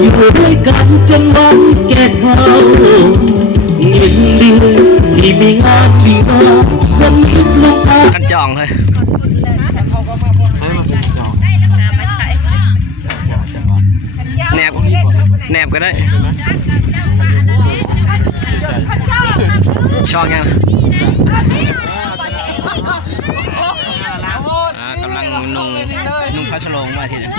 อยู่ด้วยกันจนวันแก่เฒ่ายินดีที่มีงานที่มาวันนี้ลูกค้ากันจองเลยแนบก็ได้ชอบยังกำลังนุ่งผ้าฉลงมาทีนี้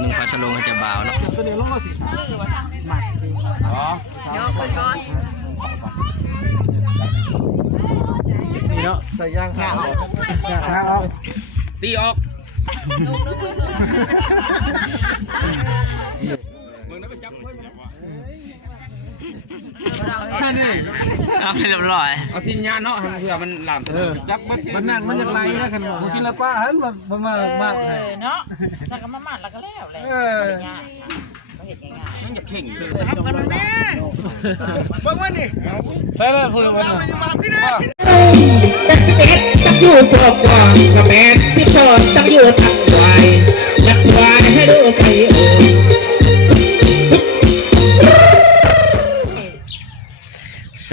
นุ่งผ้าฉลงให้จะบ่าวเนาะนี่เนาะใส่ย่างขาตีออกเอาเรียบร้อยเอาสิญญาเนาะเพื่อมันหลามจับมันนั่งมันจะไล่แล้วกันผมศิลปะฮันมันมากเลยเนาะแล้วก็มาหมัดแล้วก็แล้วเลยมันอยากเข่งเลยทำกันแม่เบิ่งมันนี่ใช่แล้วพูดมันตั้งอยู่ตัวก่อนกับแม่ที่ชอบตั้งอยู่ทั้งวายหลักวายให้ดูใคร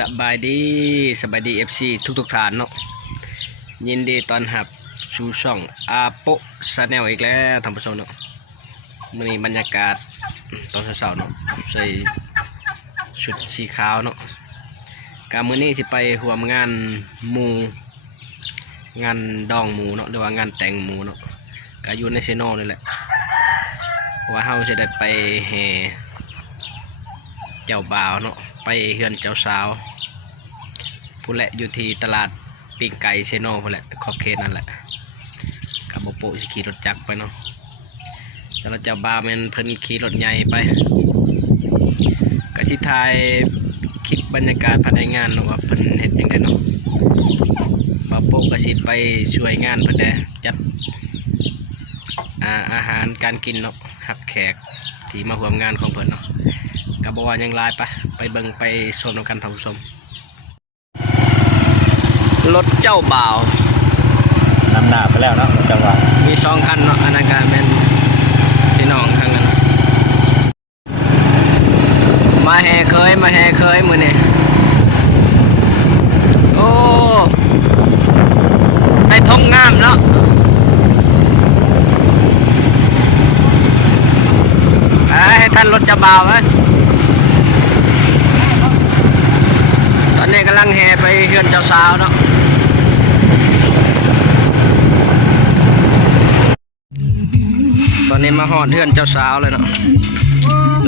สบายดีFC ทุกฐานเนาะยินดีตอนหับชูช่องอาโปชาแนลอีกแล้วท่านผู้ชมเนาะมื้อนี้บรรยากาศตอนเช้าๆเนาะใส่ชุดสีขาวเนาะการมื้อนี้สิไปร่วมงานหมู่งานดองหมูเนาะหรือว่างานแต่งหมูเนาะก็อยู่ในเซโนนี่แหละว่าเฮาจะได้ไปแห่เจ้าบ่าวเนาะไปเฮือนเจ้าสาวผู้แหละอยู่ที่ตลาดปิงไก่เซโนผู้แหละขอบเขตนั่นแหละกับโบโปสิขี่รถจักรไปเนาะแล้วเจ้าบ่าวมันเพิ่นขี่รถใหญ่ไปก็ที่ถ่ายคลิปบรรยากาศภายในงานเนาะว่าเพิ่นเฮ็ดจังได๋เนาะบ่โปก็สิไปช่วยงานเพิ่นได้จัดอาหารการกินเนาะรับแขกที่มาร่วมงานของเพิ่นเนาะก็บ่ว่ายังหลายไปเบิ่งไปชมกันท่านผู้ชมรถเจ้าบ่าวนำหน้าไปแล้วเนาะจังหวะมี2คันเนาะอนาการแม่นพี่น้องทางนั้นมาแห่เคยมื้อนี้โอ้ไปทงงามเนาะให้ท่านรถจะบ่าวไหมตอนนี้กำลังแห่ไปเฮือนเจ้าสาวเนาะตอนนี้มาหอดเฮือนเจ้าสาวเลยเนาะ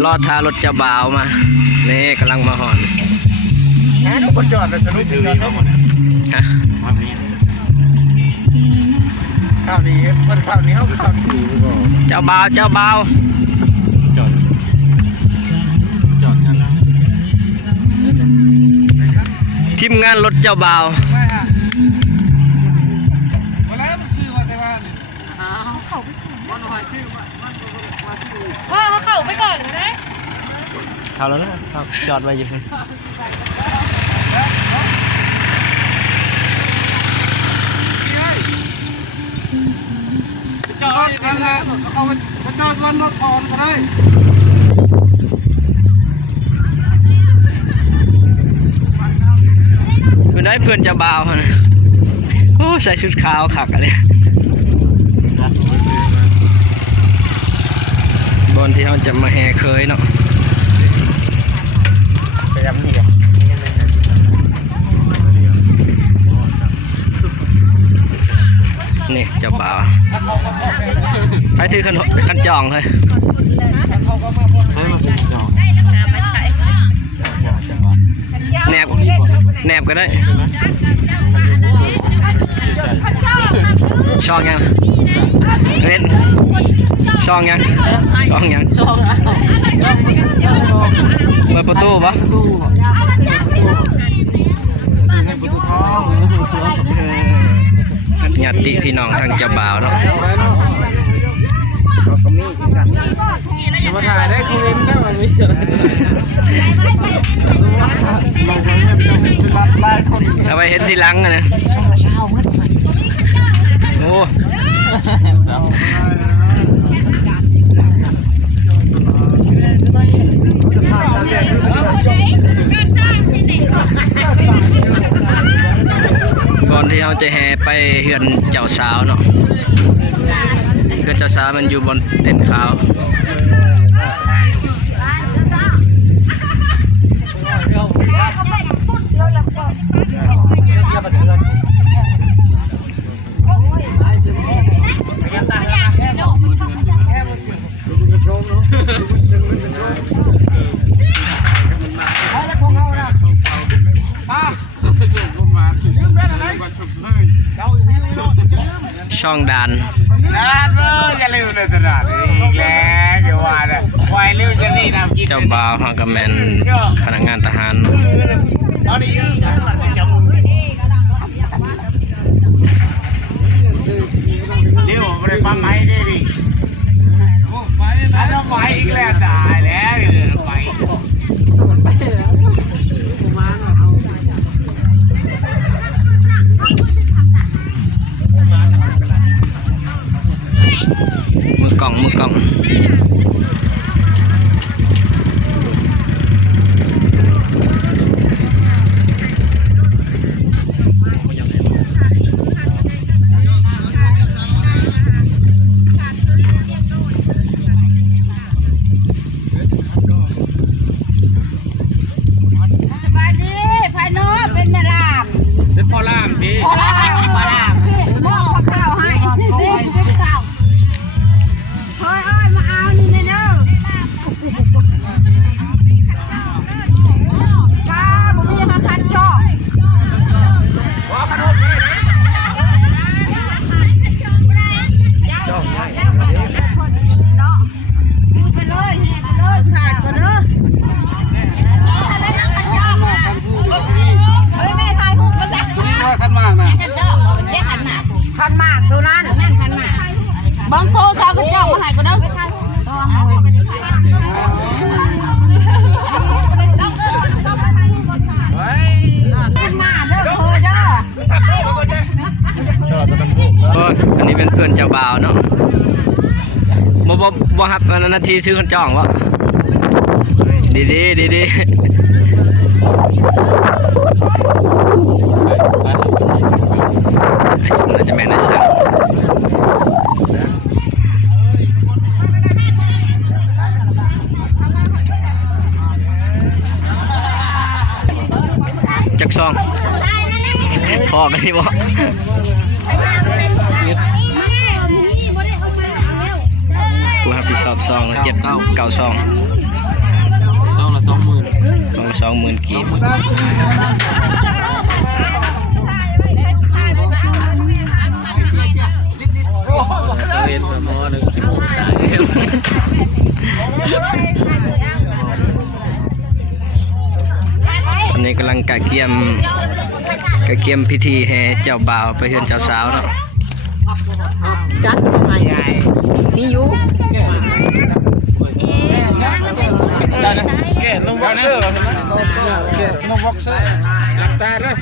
รอทารถจะบ่าวมานี่กำลังมาหอดทุกคนจอดเลยสนุกจอดทั้งหมดฮะข้าวนี้มันข้าวนี้ข้าวนี้เจ้าบ่าวจอดกันแล้วทีมงานรถเจ้าบ่าวเข้าไปก่อนเลยเข้าแล้วนะจอดไว้อยู่จอดกันแล้วเขาไปจอดวันรถพรก็ได้เป็นได้เพื่อนจะบ่าวนะโอ้ใส่ชุดขาวขักอะไรบนที่เขาจะมาแห่เคยเนาะนี่เจ้าบ่าวให้ถือขันจองเลยแนบก็ได้ช่องยังเล่นช่องยังเปิดประตูปะญาติพี่น้องทางเจ้าบ่าวเนาะจะมาถ่ายได้คืนได้ไหมไม่เจอเอาไปเห็นทีหลังนะโอ้ จะแห่ไปเฮือนเจ้าสาวเนาะเฮือนเจ้าสาวมันอยู่บนเต็นท์ขาวช่องด่าน อย่าลืมเลยตลาดอีกแล้วเดี๋ยวว่าเนี่ยไวลืมจะนี่นำกิน เจ้าบ่าวฮากาแมนพนักงานทหาร ตอนนี้เดี๋ยวไปปั๊มไม้ดิดิถ้าไฟอีกแล้วตายแล้วไฟ มือกล่องสบายดีภายนอกเป็นนาราม เป็นพ่อล่ามพี่ พอแล้วพี่มอบข้าวให้นี่เป็นข้าวเฮ้ยเอ้ยมาเอานี่เด้อป้าบุรีมาคันจอกไปเลยเฮ็ดไปเลยขาดก่อนเด้อเฮ้ยแม่ถ่ายรูปมาจ้ะ ว่าขันมากนะ ขันหมากตัวนั้นนั่นขันหมากบางโทรชาวกระจอกมาให้ก็ได้ไปถ่ายเป็นหน้าเด้อเคยเด้อ อันนี้เป็นเพื่อนเจ้าบ่าวเนาะบ่ครับนาทีซื้อคนจ้องวะดีน่าจะแม่นนะเชียวจักซองพอกันที่บ่กูรับผิดชอบซองเจ็บเก้าซอง ซองละ20,000 ซองละ20,000กีบเรียนมอนึงคิดว่าได้ ตอนนี้กำลังกะเกียมพิธีแห่เจ้าบ่าวไปเฮือนเจ้าสาวเนาะ จัดมาใหญ่นี่อยู่ได้นะแกนุ่งบ็อกเซอร์ใช่ไหมนุ่งบ็อกเซอร์หลับตาด้วย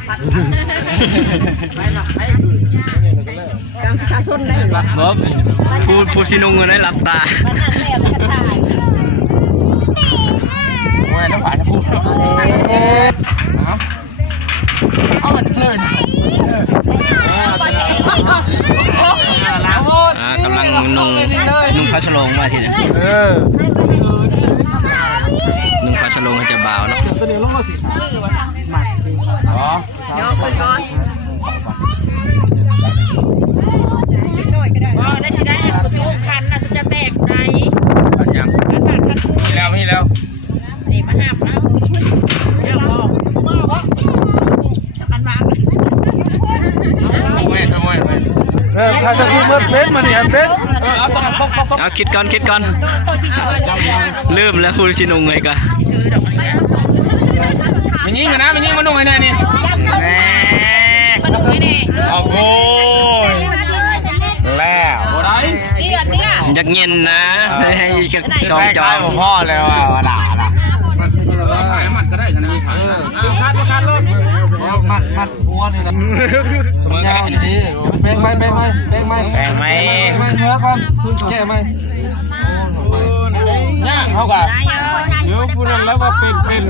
การประชาชนได้หรอ พูดสินุงกันได้หลับตา โอ้ยน้ำหวานจะพูดเอาเหมือนเพื่อนกำลังนุ่งผ้าฉลงมาทีนี้นุ่งผ้าฉลงให้เจ้าบ่าวเนาะ อ๋อ เดี๋ยวคนก่อนได้สิได้ผู้ชมคันน่ะจะแตกไหน ยัง คันบาดคัน มีแล้ว นี่มาห้ามแล้วเอาออกคันบาด ถ้าจะพูดเมื่อเป็นมาเนี่ยเป็นเอาตรงตก เอาคิดก่อนตัวจริงๆ ลืมแล้วพูดสินุงไงกะ มันยิงกันนะมันยิงมานุ่งไอ้เนี่ยนี่ แหม มาดูให้แน่ โอ้โหแล้วโอ้ได้ เตี้ยเตี้ย อยากเย็นนะให้สองจอ มพ่อเลยว่าหล่ะถ่ายมันก็ได้กันนี่ถ่ายคัดเลยมัดหัวนี่นะสมัยกันอย่างนี้แป้งไหมเนื้อก่อนแก้ไหมย่างเขากันเดี๋ยวพูดแล้วว่าเป็น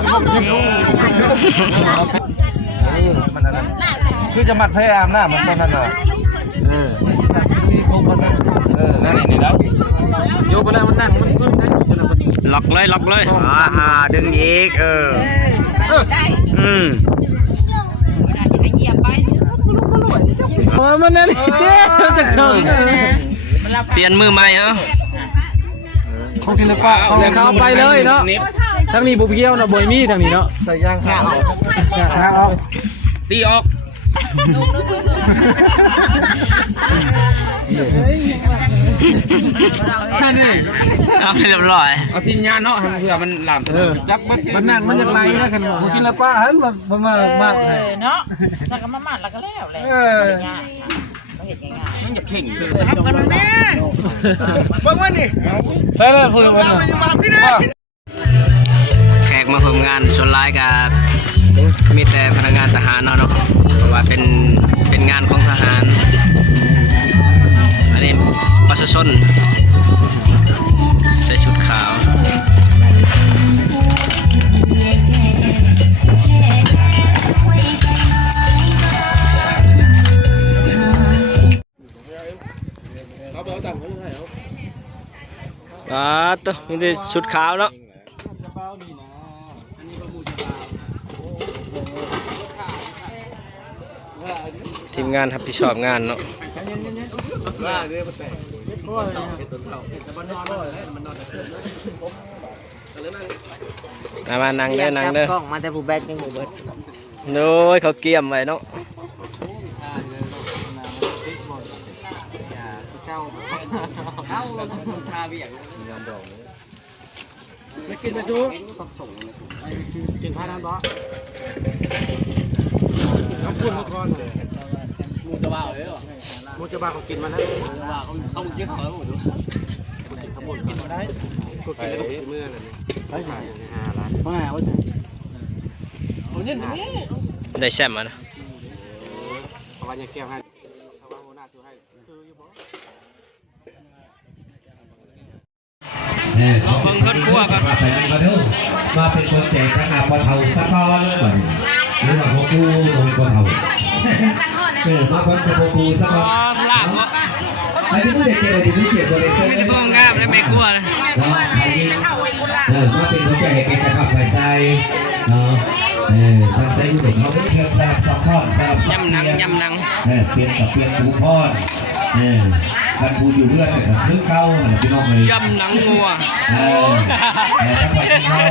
สมองที่รู้มันอะไร คือจะมัดพยายามหน้ามันตอนนั้นเหรอนั่นนี่แล้วโยกไปแล้วมันนั่งมันขึ้นได้ ล็อกเลยดึงอีกมันนั่นเจ๊จะเชิงเปลี่ยนมือใหม่เหรอ ของศิลปะเขาไปเลยเนาะทางนี้บุบเกี้ยวเนาะบอยมี่ทางนี้เนาะใส่ย่างขาออกตีออกนั่นนี่เอาเรียบร้อยเอาสิญญาณเนาะเพื่อมันหลามจับมันนั่งมันจะไหลนะกันของศิลปะฮันมันมากเลยเนาะแล้วก็มาแล้วก็แล้วเลยง่ายเราเห็นง่ายมันจะเข่งทำกันแน่เบิ่งมันนี่ใช่เลยพูดมันแขกมาร่วมงานส่วนร้ายกับมีแต่พนักงานทหารเนาะเพราะว่าเป็นงานของทหารอันนี้ประชาชนใส่ชุดขาวตัวมีแต่ชุดขาวเนาะทีมงานรับผิดชอบงานเนาะมานั่งเด้อกล้องมาแต่ผู้แบกนี่ผู้เบิดโน้ยเขาเกี่ยมไว้เนาะไม่กินไปดูกินผ้าน้ำบ่น้ำพุ่นมาก่อนเลยมูจะบ้าเลยหรอมูจะบ้าเขากินมาแล้วเขากินเขาแล้วหมดดูเขาหมดกินมาได้ก็กินแล้วก็เมื่อนั่นได้ไหมร้านว่าว่าจะผมยินได้แชมป์นะเอาไว้แก้วให้เอาไว้หัวหน้าชูให้คนคั่วครับมาเป็นคนแจกทหารพอเท่าสักข้อว่าเรื่องอะไรหรือว่าพวกกูเป็นคนเท่ามาคนเป็นพวกกูสักข้อไอ้ที่มึงเด็กเกอะไรที่มึงเก็บตัวเด็กเกไม่พวกงามและไม่กลัวนะมาเป็นคนแจกเกแต่กับไฟใส่เนาะทางใส่เด็กเขาไม่เทียบสลับซับพอดสลับยำหนังเปลี่ยนกับเปลี่ยนปูพอดการปูอยู่เพื่อนแต่ซื้อเก้าหน่อยพี่น้องเลยยำหนังงัวถ้าไปที่เขา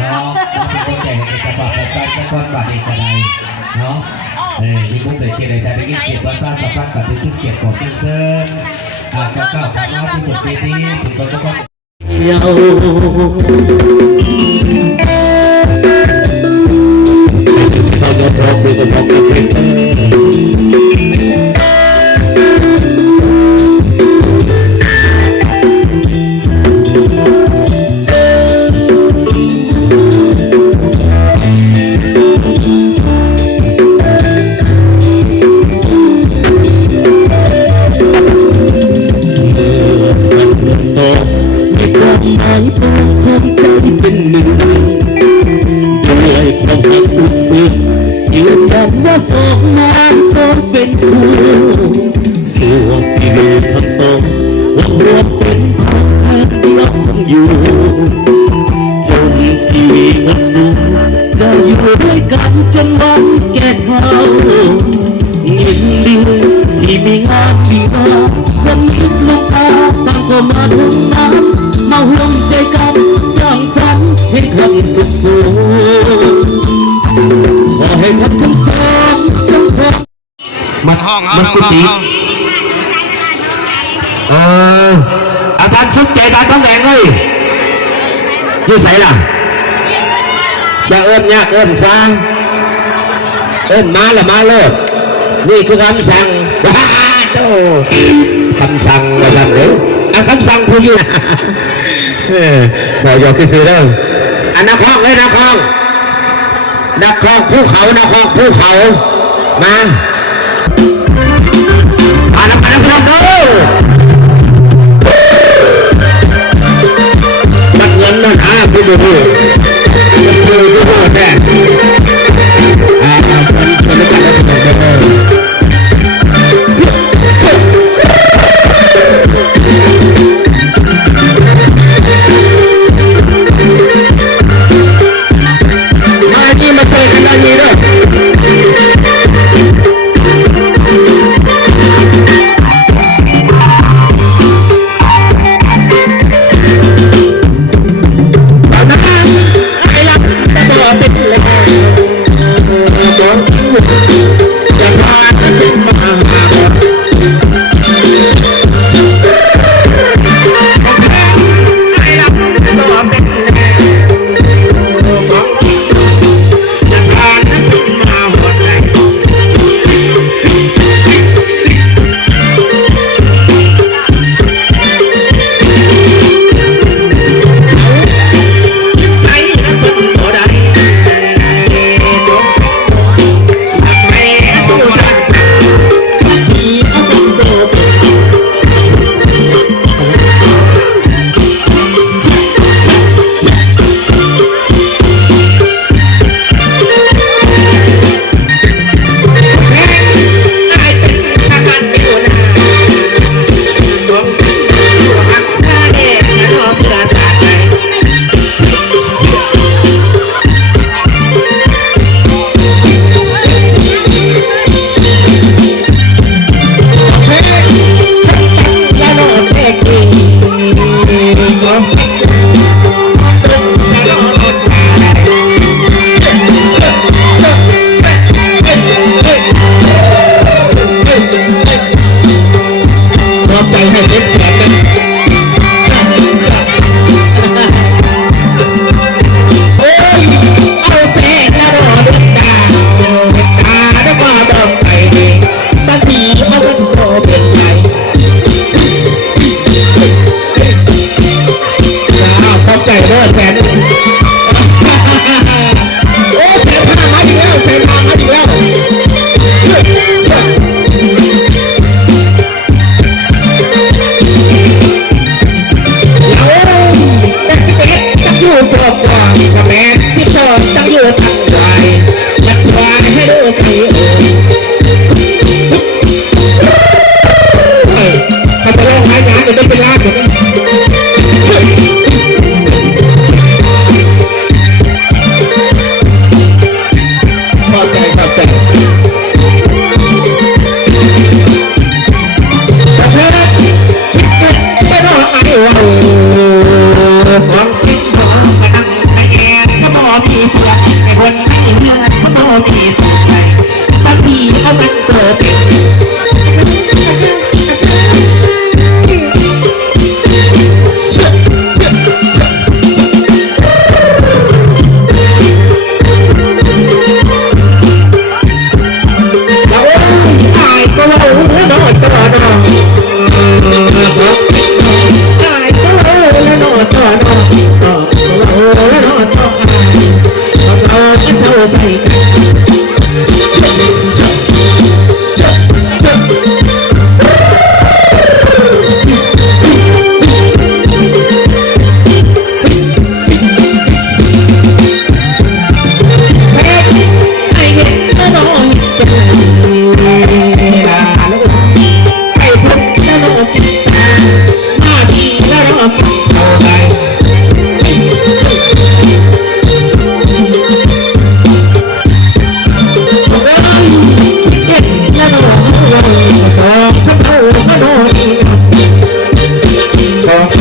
เนาะเป็นคนแจกเอกบัตรใส่สักคนบัตรเอกอะไรเนาะมีพวกเด็กเกเรแต่ได้เก็บวันซ่าสัมภาษณ์กับที่เก็บของเชิญจะก้าวผ่านมาที่จุดนี้ถึงคนก็ยาวยืนยันว่าสองนางต้องเป็นคู่สู่ชีวิตทั้งสองวันรวมเป็นของแท้เดียวต้องอยู่จนชีวิตมันสูงจะอยู่ด้วยกันจนวันแก่เฒ่ายินดีที่มีงานที่มาวันนี้ลูกค้าต่างก็มาทุ่มน้ำมาร่วมใจกันสร้างฝันให้คำสุขสูงขอให้ทับทั้งสองจงพบมันห้องอาจารย์สุดใจอาจารย์ต้องแดงเลยอยู่ใส่ล่ะจะเอิ้นยากเอิ้นสร้างเอิ้นมาละมาเลิกนี่คือคำสั่งว้าโตคำสั่งว่าสั่งเดี๋ยวคำสั่งผู้อยู่บอกยกขึ้นซื้อเด้อนักห้องเลยนักห้องภูเขานักห้องภูเขามานักห้องเด้อนักเงินนั่นพี่ดูดูแน่คนกันแล้วเป็นไง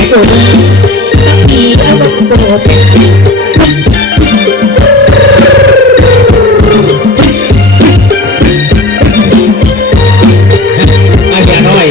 โกรธมีแล้วโกรธอาอย่าน้อย